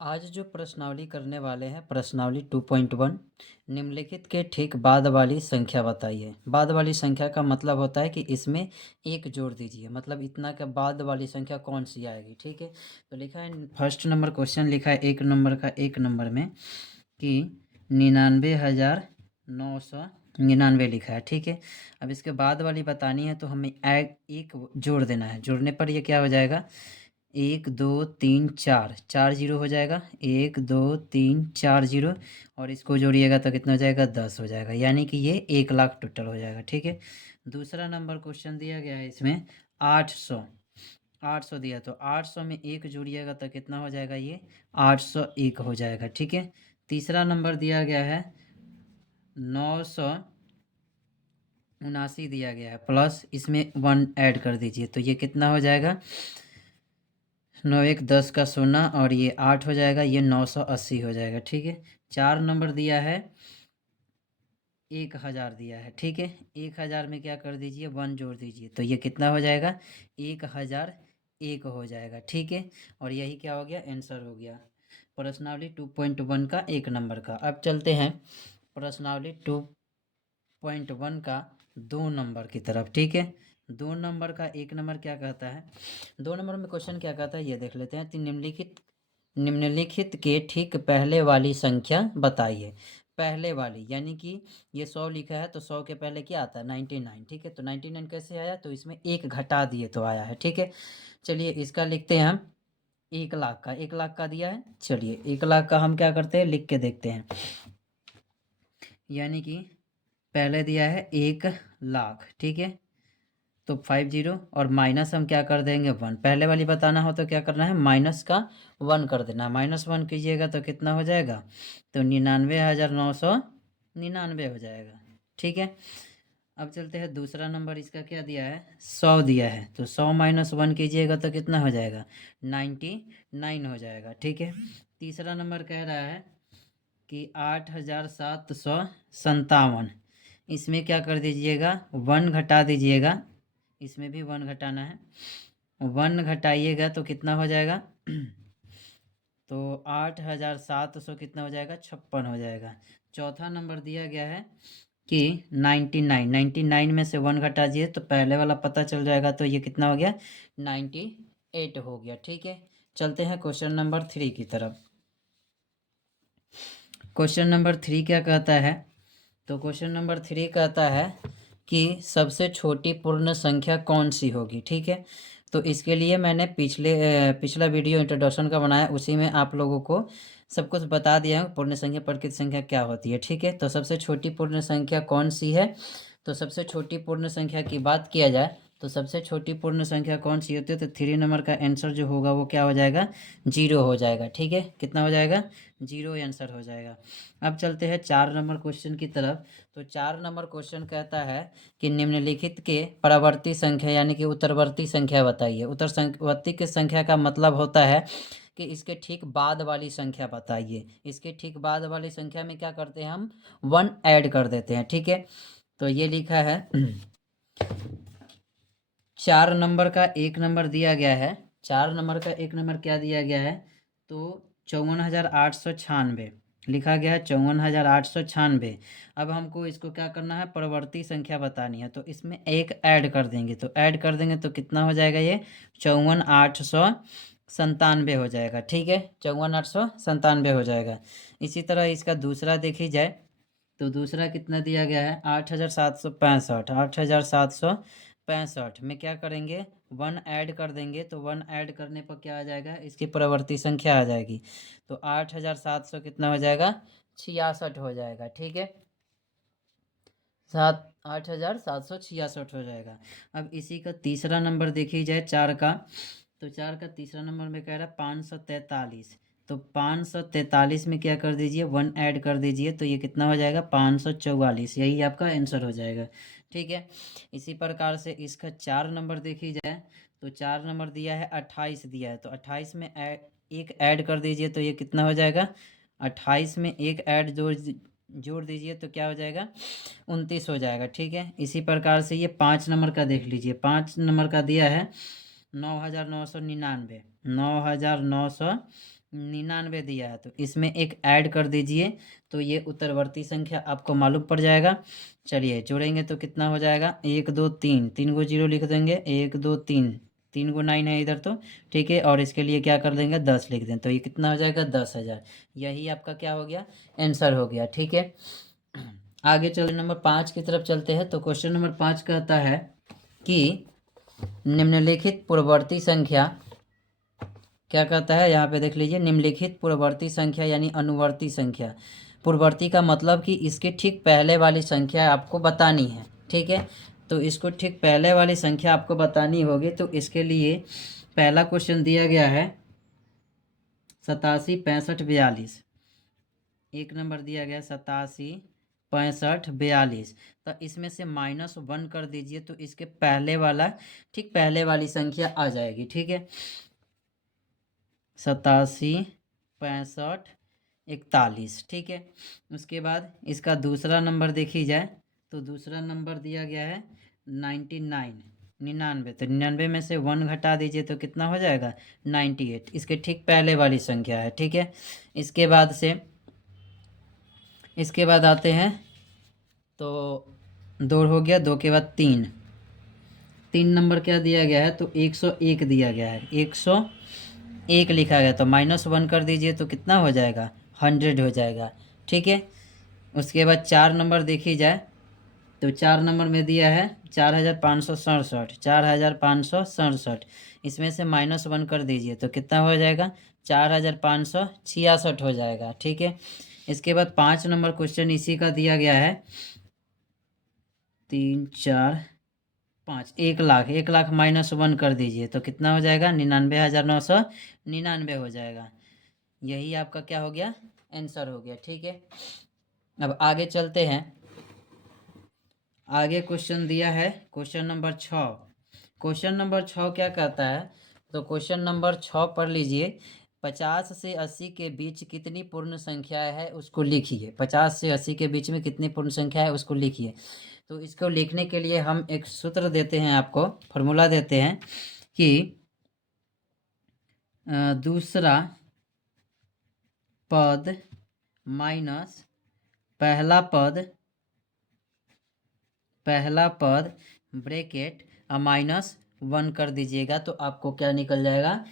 आज जो प्रश्नावली करने वाले हैं प्रश्नावली 2.1 निम्नलिखित के ठीक बाद वाली संख्या बताइए। बाद वाली संख्या का मतलब होता है कि इसमें एक जोड़ दीजिए, मतलब इतना के बाद वाली संख्या कौन सी आएगी। ठीक है, तो लिखा है फर्स्ट नंबर क्वेश्चन लिखा है एक नंबर में कि 99,999 लिखा है। ठीक है, अब इसके बाद वाली बतानी है तो हमें एक जोड़ देना है। जोड़ने पर ये क्या हो जाएगा, 1 2 3 4 4 जीरो हो जाएगा, 1 2 3 4 0 और इसको जोड़िएगा तो कितना हो जाएगा, 10 हो जाएगा, यानी कि ये 1 लाख टोटल हो जाएगा। ठीक है, दूसरा नंबर क्वेश्चन दिया गया है इसमें 800 800 दिया, तो 800 में एक जोड़िएगा तो कितना हो जाएगा, ये 801 हो जाएगा। ठीक है, तीसरा नंबर दिया गया है 979 दिया गया है, प्लस इसमें 1 ऐड कर दीजिए तो ये कितना हो जाएगा, 9 1 10 का 0 और ये 8 हो जाएगा, ये 980 हो जाएगा। ठीक है, चार नंबर दिया है 1000 दिया है। ठीक है, 1000 में क्या कर दीजिए, 1 जोड़ दीजिए तो ये कितना हो जाएगा, 1001 हो जाएगा। ठीक है, और यही क्या हो गया, आंसर हो गया प्रश्नावली 2.1 का 1 नंबर का। अब चलते हैं प्रश्नावली 2.1 का 2 नंबर की तरफ। ठीक है, 2 नंबर का 1 नंबर क्या कहता है, 2 नंबर में क्वेश्चन क्या कहता है ये देख लेते हैं। निम्नलिखित के ठीक पहले वाली संख्या बताइए। पहले वाली यानी कि ये 100 लिखा है तो 100 के पहले क्या आता है, 99। ठीक है, तो 99 कैसे आया, तो इसमें एक घटा दिए तो आया है। ठीक है, चलिए इसका लिखते हैं हम 1 लाख का। 1 लाख का दिया है, चलिए 1 लाख का हम क्या करते हैं, लिख के देखते हैं। यानी कि पहले दिया है 1 लाख। ठीक है, तो 50 और माइनस हम क्या कर देंगे, 1। पहले वाली बताना हो तो क्या करना है, -1 कर देना। -1 कीजिएगा तो कितना हो जाएगा, तो 99,999 हो जाएगा। ठीक है, अब चलते हैं दूसरा नंबर, इसका क्या दिया है, 100 दिया है, तो 100 -1 कीजिएगा तो कितना हो जाएगा, 99 हो जाएगा। ठीक है, तीसरा नंबर कह रहा है कि 8,757, इसमें क्या कर दीजिएगा, 1 घटा दीजिएगा, इसमें भी 1 घटाना है, 1 घटाइएगा तो कितना हो जाएगा तो 8,700 कितना हो जाएगा, 56 हो जाएगा। चौथा नंबर दिया गया है कि 99 में से 1 घटा दिए तो पहले वाला पता चल जाएगा, तो ये कितना हो गया, 98 हो गया। ठीक है, चलते हैं क्वेश्चन नंबर 3 की तरफ। क्वेश्चन नंबर 3 क्या कहता है, तो क्वेश्चन नंबर 3 कहता है कि सबसे छोटी पूर्ण संख्या कौन सी होगी। ठीक है, तो इसके लिए मैंने पिछला वीडियो इंट्रोडक्शन का बनाया, उसी में आप लोगों को सब कुछ बता दिया है पूर्ण संख्या प्रकृत संख्या क्या होती है। ठीक है, तो सबसे छोटी पूर्ण संख्या कौन सी है, तो सबसे छोटी पूर्ण संख्या की बात किया जाए तो सबसे छोटी पूर्ण संख्या कौन सी होती है, तो 3 नंबर का आंसर जो होगा वो क्या हो जाएगा, 0 हो जाएगा। ठीक है, कितना हो जाएगा, 0 आंसर हो जाएगा। अब चलते हैं 4 नंबर क्वेश्चन की तरफ। तो 4 नंबर क्वेश्चन कहता है कि निम्नलिखित के परावर्ती संख्या यानी कि उत्तरवर्ती संख्या बताइए। उत्तरवर्ती की संख्या का मतलब होता है कि इसके ठीक बाद वाली संख्या बताइए। इसके ठीक बाद वाली संख्या में क्या करते हैं, हम 1 ऐड कर देते हैं। ठीक है, तो ये लिखा है 4 नंबर का 1 नंबर दिया गया है। 4 नंबर का 1 नंबर क्या दिया गया है, तो 54,896 लिखा गया है, 54,896। अब हमको इसको क्या करना है, परवर्ती संख्या बतानी है, तो इसमें एक ऐड कर देंगे, तो ऐड कर देंगे तो कितना हो जाएगा, ये 54,897 हो जाएगा। ठीक है, 54,897 हो जाएगा। इसी तरह इसका दूसरा देखी जाए तो दूसरा कितना दिया गया है, 8,765। 8,765 में क्या करेंगे, 1 ऐड कर देंगे, तो 1 ऐड करने पर क्या आ जाएगा, इसकी परवर्ती संख्या आ जाएगी, तो 8,700 कितना हो जाएगा, 66 हो जाएगा। ठीक है, 8,766 हो जाएगा। अब इसी का तीसरा नंबर देखी जाए 4 का, तो 4 का तीसरा नंबर में कह रहा है 543, तो 543 में क्या कर दीजिए, 1 ऐड कर दीजिए, तो ये कितना हो जाएगा, 544, यही आपका आंसर हो जाएगा। ठीक है, इसी प्रकार से इसका 4 नंबर देखी जाए तो 4 नंबर दिया है 28 दिया है, तो 28 में एक ऐड कर दीजिए तो ये कितना हो जाएगा, 28 में एक ऐड जोड़ दीजिए तो क्या हो जाएगा, 29 हो जाएगा। ठीक है, इसी प्रकार से ये 5 नंबर का देख लीजिए। 5 नंबर का दिया है 9,999, 99 दिया है, तो इसमें एक ऐड कर दीजिए, तो ये उत्तरवर्ती संख्या आपको मालूम पड़ जाएगा। चलिए जोड़ेंगे तो कितना हो जाएगा, 1 2 3, 3 को जीरो लिख देंगे, 1 2 3, 3 को 9 है इधर तो, ठीक है। और इसके लिए क्या कर देंगे, 10 लिख दें, तो ये कितना हो जाएगा, 10,000। यही आपका क्या हो गया, आंसर हो गया, ठीक है। आगे चल नंबर 5 की तरफ चलते हैं। तो क्वेश्चन नंबर 5 कहता है कि निम्नलिखित पूर्ववर्ती संख्या, क्या कहता है यहाँ पे देख लीजिए, निम्नलिखित पूर्ववर्ती संख्या यानी अनुवर्ती संख्या। पूर्ववर्ती का मतलब कि इसके ठीक पहले वाली संख्या आपको बतानी है, ठीक है। तो इसको ठीक पहले वाली संख्या आपको बतानी होगी, तो इसके लिए पहला क्वेश्चन दिया गया है 87 65 42। एक नंबर दिया गया 87 65 42। तो इसमें से -1 कर दीजिए, तो इसके पहले वाला, ठीक पहले वाली संख्या आ जाएगी, ठीक है। 87 65 41, ठीक है। उसके बाद इसका दूसरा नंबर देखी जाए, तो दूसरा नंबर दिया गया है 99 99। तो 99 में से 1 घटा दीजिए तो कितना हो जाएगा, 98। इसके ठीक पहले वाली संख्या है, ठीक है। इसके बाद आते हैं, तो 2 हो गया, 2 के बाद 3, 3 नंबर क्या दिया गया है, तो 101 दिया गया है, 101 लिखा गया, तो -1 कर दीजिए तो कितना हो जाएगा, 100 हो जाएगा, ठीक है। उसके बाद 4 नंबर देखी जाए, तो 4 नंबर में दिया है 4567, 4567। इसमें से -1 कर दीजिए तो कितना हो जाएगा, 4566 हो जाएगा, ठीक है। इसके बाद 5 नंबर क्वेश्चन इसी का दिया गया है, 3 4 5, 1 लाख, 1 लाख -1 कर दीजिए तो कितना हो जाएगा, 99,999 हो जाएगा। यही आपका क्या हो गया, आंसर हो गया, ठीक है। अब आगे चलते हैं। आगे क्वेश्चन दिया है क्वेश्चन नंबर 6। क्वेश्चन नंबर 6 क्या कहता है, तो क्वेश्चन नंबर 6 पढ़ लीजिए। 50 से 80 के बीच कितनी पूर्ण संख्याएं है उसको लिखिए। 50 से 80 के बीच में कितनी पूर्ण संख्या है उसको लिखिए। तो इसको लिखने के लिए हम एक सूत्र देते हैं, आपको फॉर्मूला देते हैं कि दूसरा पद माइनस पहला पद ब्रैकेट -1 कर दीजिएगा, तो आपको क्या निकल जाएगा,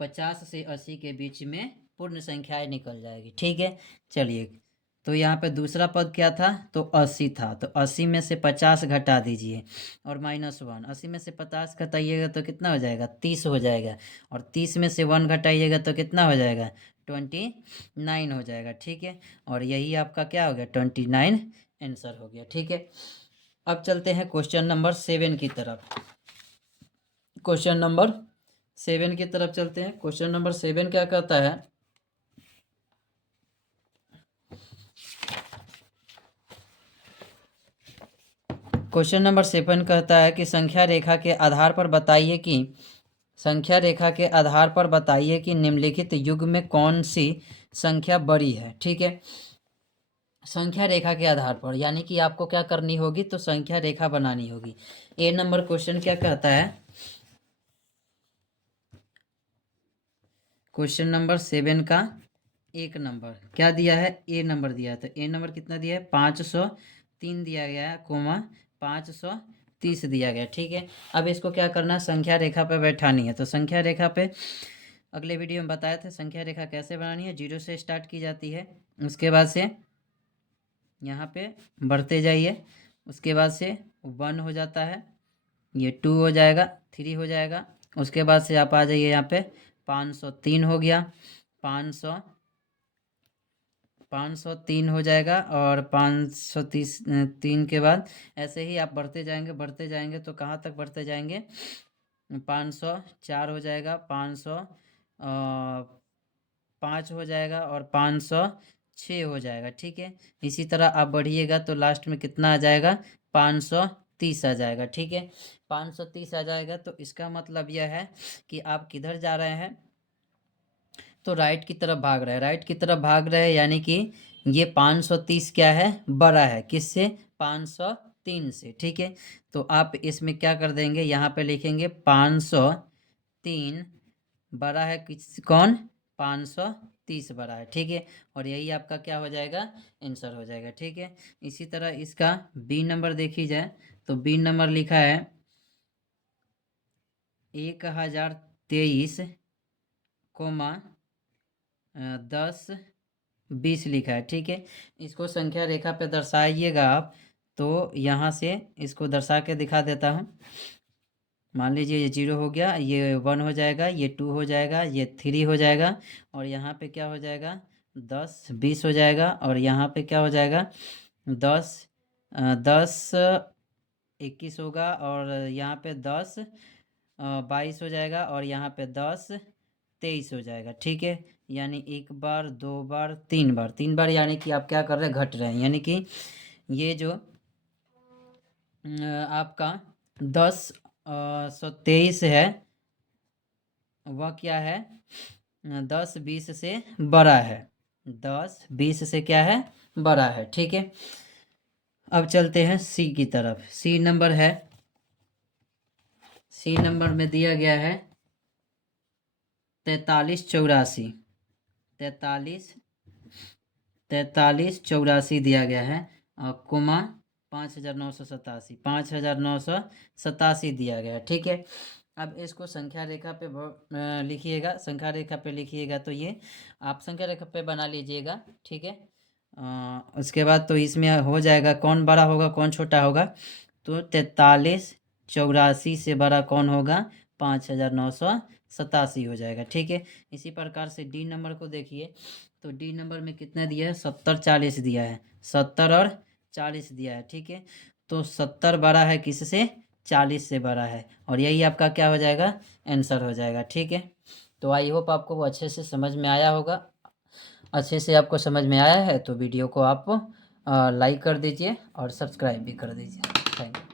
50 से 80 के बीच में पूर्ण संख्याएं निकल जाएगी, ठीक है। चलिए, तो यहाँ पे दूसरा पद क्या था, तो 80 था, तो 80 में से 50 घटा दीजिए और -1। 80 में से 50 घटाइएगा तो कितना हो जाएगा, 30 हो जाएगा। और 30 में से 1 घटाइएगा तो कितना हो जाएगा, 29 हो जाएगा, ठीक है। और यही आपका क्या हो गया, 29 आंसर हो गया, ठीक है। अब चलते हैं क्वेश्चन नंबर 7 की तरफ। क्वेश्चन नंबर 7 की तरफ चलते हैं। क्वेश्चन नंबर 7 क्या कहता है, क्वेश्चन नंबर 7 कहता है कि संख्या रेखा के आधार पर बताइए कि निम्नलिखित युग में कौन सी संख्या बड़ी है, ठीक है। संख्या रेखा के आधार पर, यानी कि आपको क्या करनी होगी, तो संख्या रेखा बनानी होगी। ए नंबर क्वेश्चन क्या कहता है, क्वेश्चन नंबर 7 का 1 नंबर क्या दिया है, ए नंबर दिया है। तो ए नंबर कितना दिया है, 503 दिया गया है, कोमा 530 दिया गया, ठीक है। अब इसको क्या करना है, संख्या रेखा पे बैठानी है। तो संख्या रेखा पे अगले वीडियो में बताए थे संख्या रेखा कैसे बनानी है। 0 से स्टार्ट की जाती है, उसके बाद से यहाँ पे बढ़ते जाइए, उसके बाद से 1 हो जाता है, ये 2 हो जाएगा, 3 हो जाएगा, उसके बाद से आप आ जाइए यहाँ पे 503 हो गया, 503 हो जाएगा। और 530 3 के बाद ऐसे ही आप बढ़ते जाएंगे तो कहाँ तक बढ़ते जाएंगे, 504 हो जाएगा, 505 हो जाएगा और 506 हो जाएगा, ठीक है। इसी तरह आप बढ़िएगा तो लास्ट में कितना आ जाएगा, 530 आ जाएगा, ठीक है। 530 आ जाएगा, तो इसका मतलब यह है कि आप किधर जा रहे हैं, तो राइट की तरफ भाग रहे हैं, यानी कि ये 530 क्या है, बड़ा है किससे, 503 से, ठीक है। तो आप इसमें क्या कर देंगे, यहाँ पे लिखेंगे 503 बड़ा है किस, कौन, 530 बड़ा है, ठीक है। और यही आपका क्या हो जाएगा, आंसर हो जाएगा, ठीक है। इसी तरह इसका बी नंबर देखी जाए तो बी नंबर लिखा है 1023, 1020 लिखा है, ठीक है। इसको संख्या रेखा पे दर्शाइएगा आप, तो यहाँ से इसको दर्शा के दिखा देता हूँ। मान लीजिए ये 0 हो गया, ये 1 हो जाएगा, ये 2 हो जाएगा, ये 3 हो जाएगा, और यहाँ पे क्या हो जाएगा 10 20 हो जाएगा, और यहाँ पे क्या हो जाएगा 10 21 होगा, और यहाँ पे 10 22 हो जाएगा, और यहाँ पे 10 23 हो जाएगा, ठीक है। यानी 1 बार 2 बार 3 बार, 3 बार, यानी कि आप क्या कर रहे हैं, घट रहे हैं। यानी कि ये जो आपका 10 123 है वह क्या है 10 20 से बड़ा है, 10 20 से क्या है, बड़ा है, ठीक है। अब चलते हैं सी की तरफ। सी नंबर है, सी नंबर में दिया गया है 4384, 4384 दिया गया है, कोमा 5987, 5987 दिया गया है, ठीक है। अब इसको संख्या रेखा पे लिखिएगा, संख्या रेखा पे लिखिएगा, तो ये आप संख्या रेखा पे बना लीजिएगा, ठीक है। उसके बाद तो इसमें हो जाएगा कौन बड़ा होगा कौन छोटा होगा, तो 4384 से बड़ा कौन होगा, 5987 हो जाएगा, ठीक है। इसी प्रकार से डी नंबर को देखिए, तो डी नंबर में कितना दिया है, 70 40 दिया है, 70 और 40 दिया है, ठीक है। तो 70 बड़ा है किससे, 40 से बड़ा है, और यही आपका क्या हो जाएगा, आंसर हो जाएगा, ठीक है। तो आई होप आपको वो अच्छे से समझ में आया होगा। अच्छे से आपको समझ में आया है तो वीडियो को आप लाइक कर दीजिए और सब्सक्राइब भी कर दीजिए। Thank you.